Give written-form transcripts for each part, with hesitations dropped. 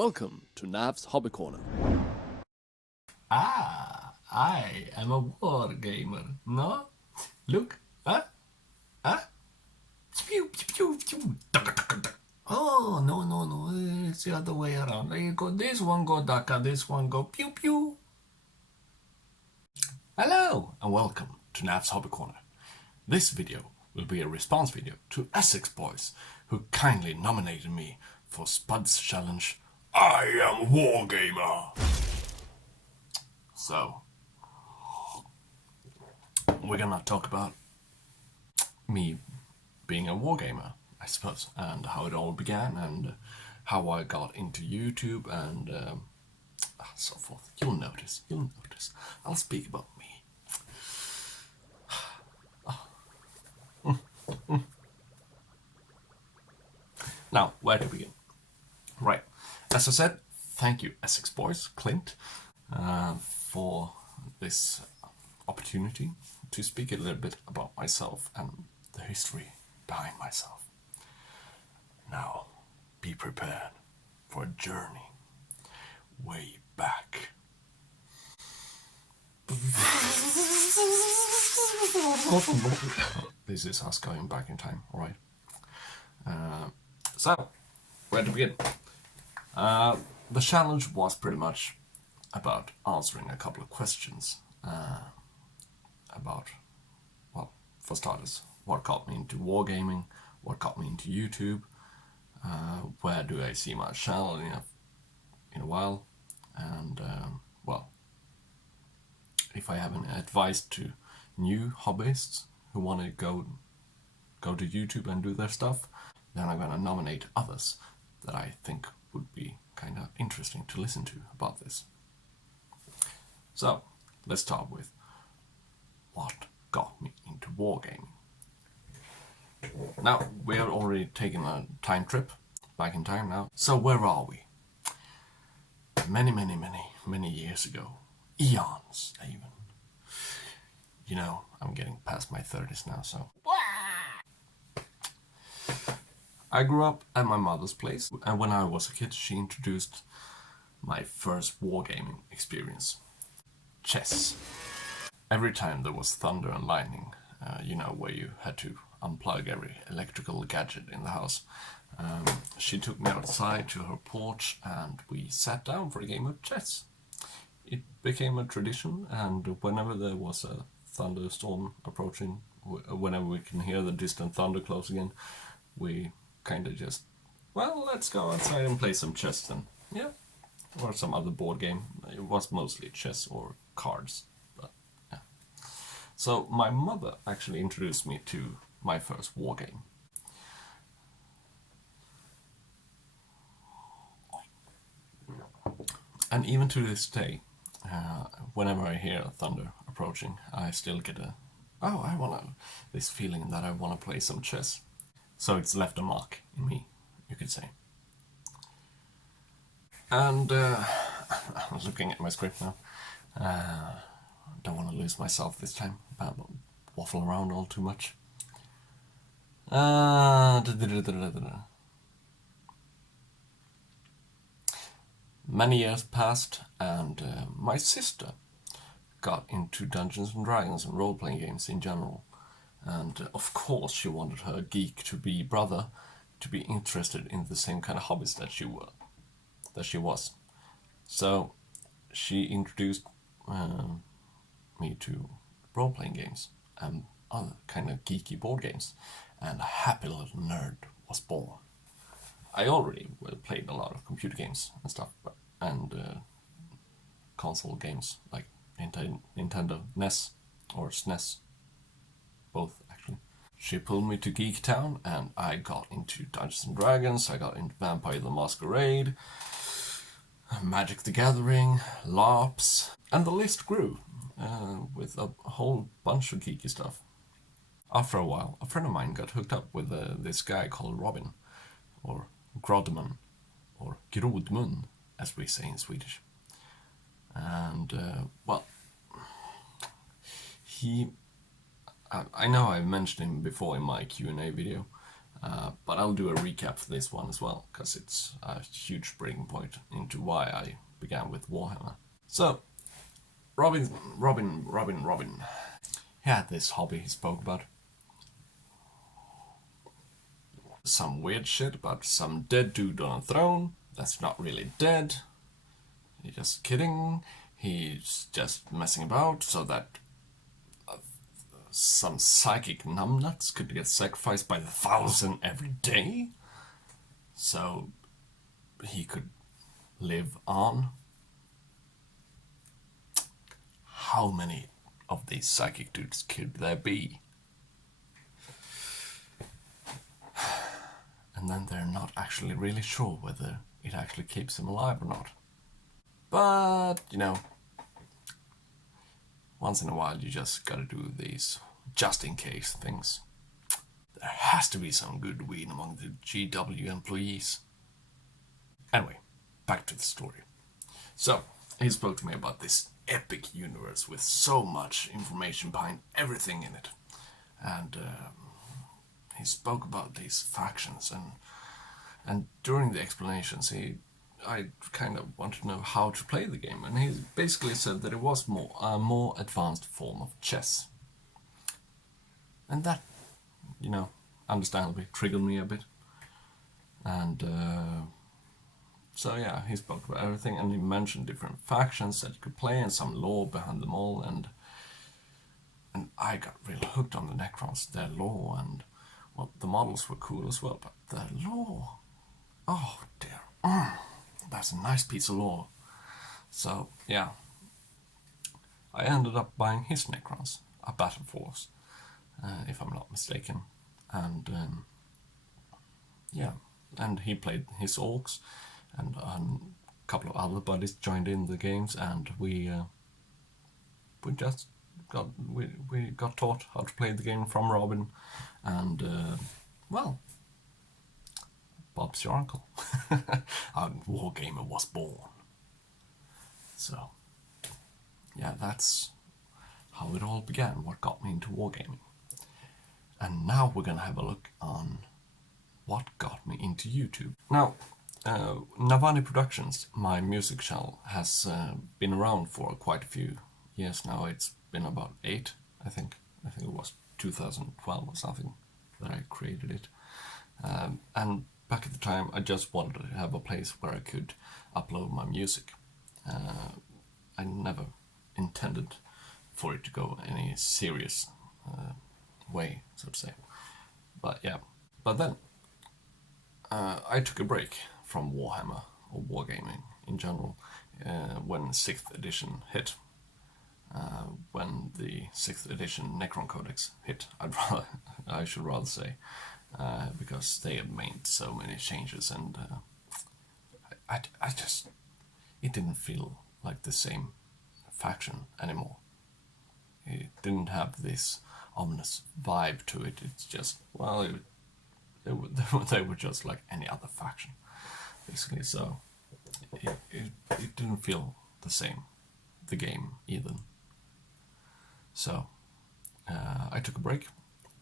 Welcome to Nav's Hobby Corner. I am a wargamer. No? Look. Huh? Pew, pew, pew, pew. Oh, no. It's the other way around. There you go. This one go daka, this one go pew pew. Hello and welcome to Nav's Hobby Corner. This video will be a response video to Essex Boyz, who kindly nominated me for Spud's challenge, I Am A Wargamer. So, we're gonna talk about me being a wargamer, I suppose, and how it all began, and how I got into YouTube, and so forth. You'll notice. I'll speak about me. Now, where to begin? Right, as I said, thank you Essex Boyz, Clint, for this opportunity to speak a little bit about myself and the history behind myself. Now, be prepared for a journey way back. This is us going back in time, alright? So, where to begin? The challenge was pretty much about answering a couple of questions about, well, for starters, what got me into wargaming, what got me into YouTube, where do I see my channel in a while, and, well, if I have any advice to new hobbyists who want to go to YouTube and do their stuff, then I'm going to nominate others that I think would be kind of interesting to listen to about this. So, let's start with what got me into wargaming. Now, we are already taking a time trip back in time now. So where are we? Many years ago. Eons, even. You know, I'm getting past my 30s now, so... I grew up at my mother's place, and when I was a kid, she introduced my first wargaming experience. Chess. Every time there was thunder and lightning, you know, where you had to unplug every electrical gadget in the house, she took me outside to her porch and we sat down for a game of chess. It became a tradition, and whenever there was a thunderstorm approaching, whenever we can hear the distant thunder close again, we kind of just, well, let's go outside and play some chess then. Yeah. Or some other board game. It was mostly chess or cards, but yeah. So my mother actually introduced me to my first war game. And even to this day, whenever I hear thunder approaching, I still get this feeling that I want to play some chess. So it's left a mark in me, you could say. And I'm looking at my script now. Don't want to lose myself this time. Waffle around all too much. Many years passed, and my sister got into Dungeons and Dragons and role-playing games in general. And of course she wanted her geek-to-be brother to be interested in the same kind of hobbies that she was. So she introduced me to role-playing games and other kind of geeky board games, and a happy little nerd was born. I already played a lot of computer games and stuff, and console games like Nintendo NES or SNES. Both, actually. She pulled me to Geek Town, and I got into Dungeons and Dragons, I got into Vampire the Masquerade, Magic the Gathering, LARPs, and the list grew with a whole bunch of geeky stuff. After a while, a friend of mine got hooked up with this guy called Robin, or Grodman, or Grodmun, as we say in Swedish. And, well, I know I mentioned him before in my Q&A video, But I'll do a recap for this one as well, because it's a huge breaking point into why I began with Warhammer. So, Robin. He had this hobby he spoke about. Some weird shit about some dead dude on a throne that's not really dead. He's just kidding. He's just messing about so that some psychic numbnuts could get sacrificed by the 1,000 every day, so he could live on. How many of these psychic dudes could there be? And then they're not actually really sure whether it actually keeps him alive or not. But, you know, once in a while you just gotta do these just in case things. There has to be some good weed among the GW employees. Anyway, back to the story. So, he spoke to me about this epic universe with so much information behind everything in it. And he spoke about these factions, and during the explanations I kind of wanted to know how to play the game, and he basically said that it was a more advanced form of chess. And that, you know, understandably triggered me a bit. And so yeah, he spoke about everything, and he mentioned different factions that you could play and some lore behind them all, and I got real hooked on the Necrons, their lore, and well, the models were cool as well, but the lore, oh dear, that's a nice piece of lore. So yeah, I ended up buying his Necrons, a Battle Force, if I'm not mistaken, and yeah, and he played his Orcs, and a couple of other buddies joined in the games, and we got taught how to play the game from Robin, and well, Bob's your uncle. A Wargamer was born. So yeah, that's how it all began, what got me into wargaming. And now we're gonna have a look on what got me into YouTube. Now, Navani Productions, my music channel, has been around for quite a few years now. It's been about 8, I think. I think it was 2012 or something that I created it. And back at the time, I just wanted to have a place where I could upload my music. I never intended for it to go any serious way, so to say. But yeah, but then I took a break from Warhammer or wargaming in general when 6th edition hit. When the 6th edition Necron Codex hit, I should rather say, because they have made so many changes, and I just, it didn't feel like the same faction anymore. It didn't have this ominous vibe to it. It's just, well, they were just like any other faction, basically. So it didn't feel the same, the game either. So I took a break,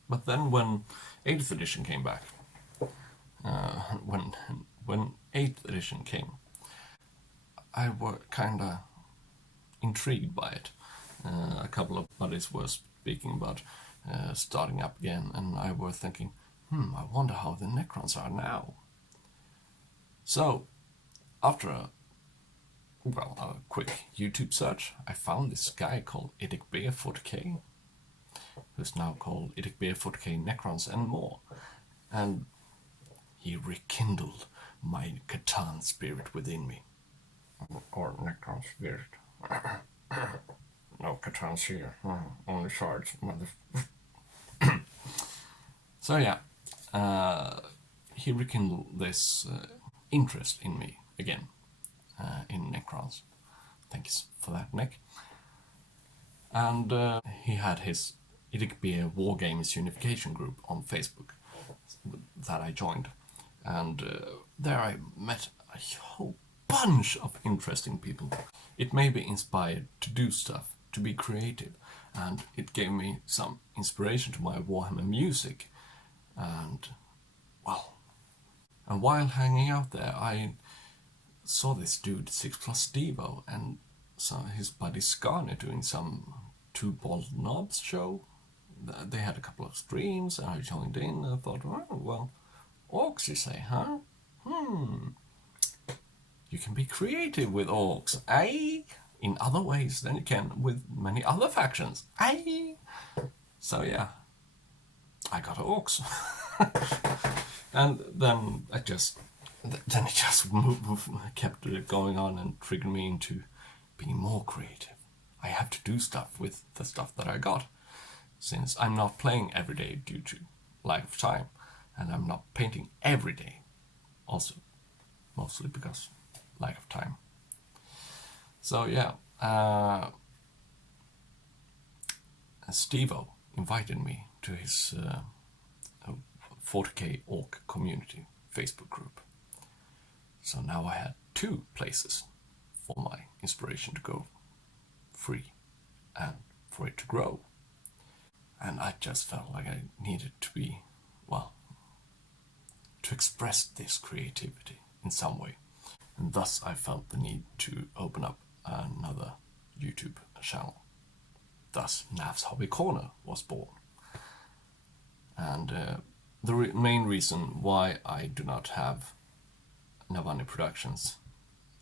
but then when 8th edition came back, when 8th edition came, I were kinda intrigued by it. A couple of buddies were speaking about starting up again, and I were thinking, I wonder how the Necrons are now. So, after a quick YouTube search, I found this guy called Beer 40k, who's now called Beer 40k Necrons and more, and he rekindled my Catan spirit within me. Or Necron spirit. No Catan's here. Only shards, mother. So yeah, he rekindled this interest in me again, in Necrons. Thanks for that, Nick. And he had his Beer Wargamers Unification group on Facebook that I joined, and there I met a whole bunch of interesting people. It made me inspired to do stuff, to be creative, and it gave me some inspiration to my Warhammer music, and well, and while hanging out there, I saw this dude, 6 Plus Devo, and saw his buddy Scarner doing some Two Bald Knobs show. They had a couple of streams, and I joined in, and I thought, oh, well, orcs, you say, huh? You can be creative with orcs, eh? In other ways than you can with many other factions, eh? So yeah, I got orcs. And then it just kept going on and triggered me into being more creative. I have to do stuff with the stuff that I got, since I'm not playing every day due to lack of time, and I'm not painting every day, also mostly because lack of time. So yeah, Stevo invited me to his 40k orc community Facebook group. So now I had 2 places for my inspiration to go free and for it to grow. And I just felt like I needed to be, well, to express this creativity in some way. And thus I felt the need to open up another YouTube channel. Thus Nav's Hobby Corner was born. And the main reason why I do not have Navani Productions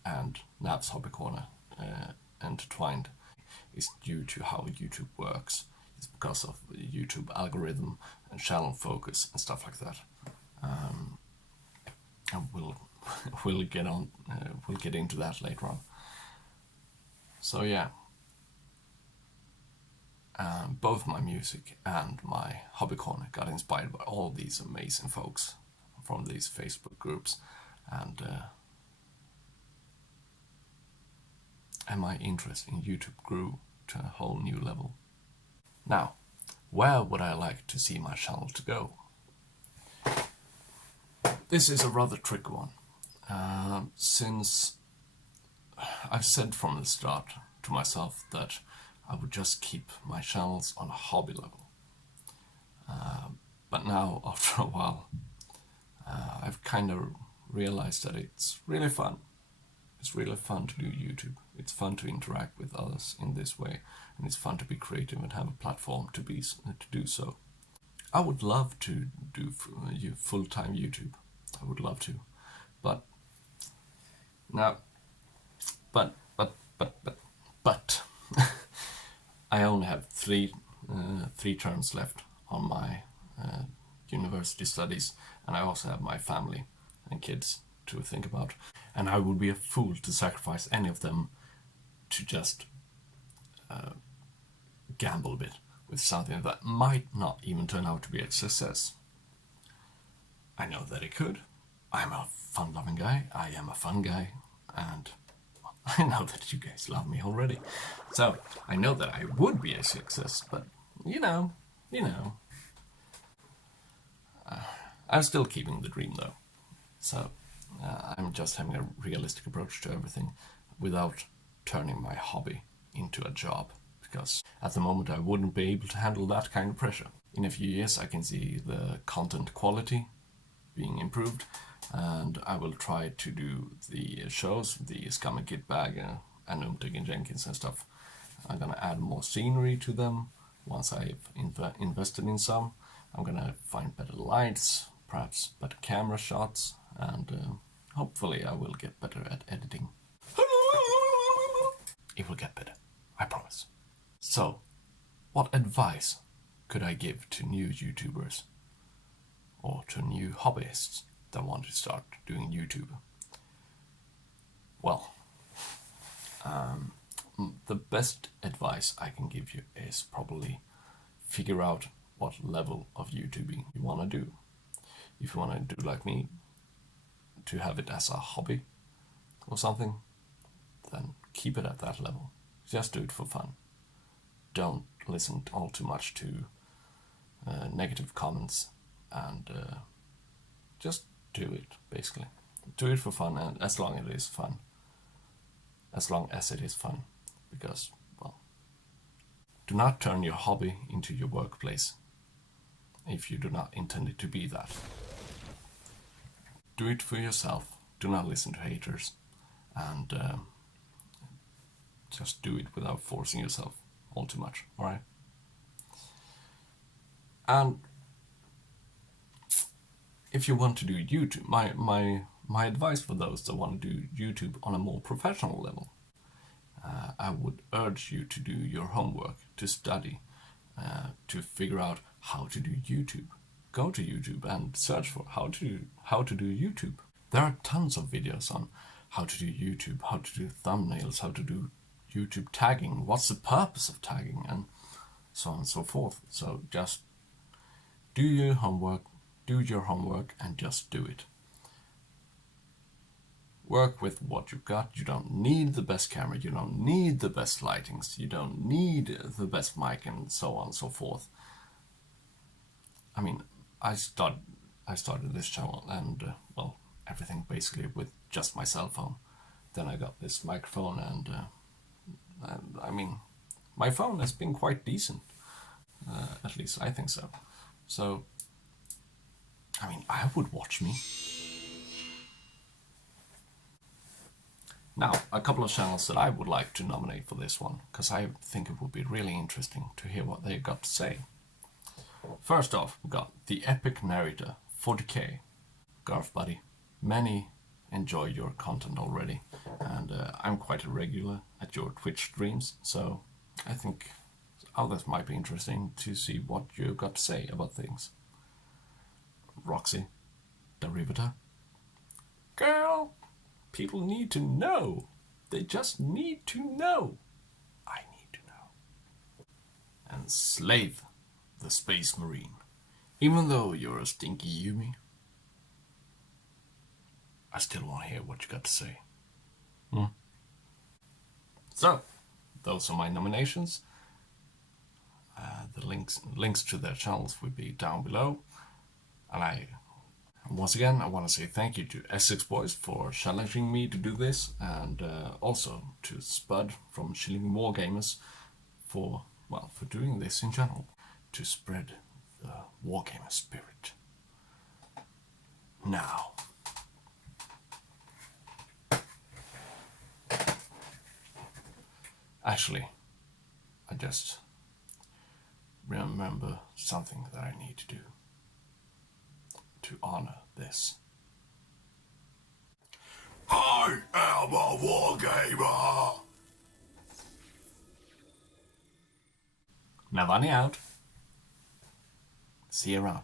and Nav's Hobby Corner intertwined is due to how YouTube works. It's because of the YouTube algorithm and channel focus and stuff like that. And we'll get into that later on. So yeah, both my music and my hobby corner got inspired by all these amazing folks from these Facebook groups, and my interest in YouTube grew to a whole new level. Now, where would I like to see my channel to go? This is a rather tricky one, since I've said from the start to myself that I would just keep my channels on a hobby level. But now, after a while, I've kind of realized that it's really fun. It's really fun to do YouTube. It's fun to interact with others in this way, and it's fun to be creative and have a platform to do so. I would love to do full-time YouTube. I would love to, but now, but I only have three terms left on my university studies, and I also have my family and kids to think about, and I would be a fool to sacrifice any of them to just gamble a bit with something that might not even turn out to be a success. I know that it could. I'm a fun-loving guy. I am a fun guy, and I know that you guys love me already. So I know that I would be a success, but you know. I'm still keeping the dream though. So I'm just having a realistic approach to everything without turning my hobby into a job, because at the moment I wouldn't be able to handle that kind of pressure. In a few years I can see the content quality being improved, and I will try to do the shows, the Scum and Kit Bag and Umtig and Jenkins and stuff. I'm gonna add more scenery to them once I've invested in some. I'm gonna find better lights, perhaps better camera shots, and hopefully I will get better at editing. It will get better, I promise. So, what advice could I give to new YouTubers or to new hobbyists that want to start doing YouTube? Well, the best advice I can give you is probably figure out what level of YouTubing you want to do. If you want to do like me, to have it as a hobby or something, then keep it at that level. Just do it for fun. Don't listen all too much to negative comments, and just do it, basically. Do it for fun, and as long as it is fun. As long as it is fun. Because, well, do not turn your hobby into your workplace if you do not intend it to be that. do it for yourself. Do not listen to haters. And just do it without forcing yourself all too much, alright? And if you want to do YouTube, my advice for those that want to do YouTube on a more professional level, I would urge you to do your homework, to study, to figure out how to do YouTube. Go to YouTube and search for how to do YouTube. There are tons of videos on how to do YouTube, how to do thumbnails, how to do YouTube tagging, what's the purpose of tagging, and so on and so forth. So just do your homework, and just do it. Work with what you've got. You don't need the best camera, you don't need the best lightings, you don't need the best mic, and so on and so forth. I mean, I started this channel and, well, everything basically with just my cell phone. Then I got this microphone and I mean, my phone has been quite decent. At least I think so. So, I mean, I would watch me. Now, a couple of channels that I would like to nominate for this one, because I think it would be really interesting to hear what they got to say. First off, we got The Epic Narrator, 40k. Garth buddy, many enjoy your content already, and I'm quite a regular at your Twitch streams, so I think others might be interesting to see what you've got to say about things. Roxy, the Riveter. Girl, people need to know. They just need to know. I need to know. And Slave, the Space Marine. Even though you're a stinky Yumi, I still want to hear what you got to say. So, those are my nominations. The links to their channels will be down below. And once again, I want to say thank you to Essex Boyz for challenging me to do this, and also to Spud from Chilling Wargamers for doing this in general, to spread the Wargamer spirit. Now, actually, I just remember something that I need to do to honor this. I am a wargamer! Navani out. See you around.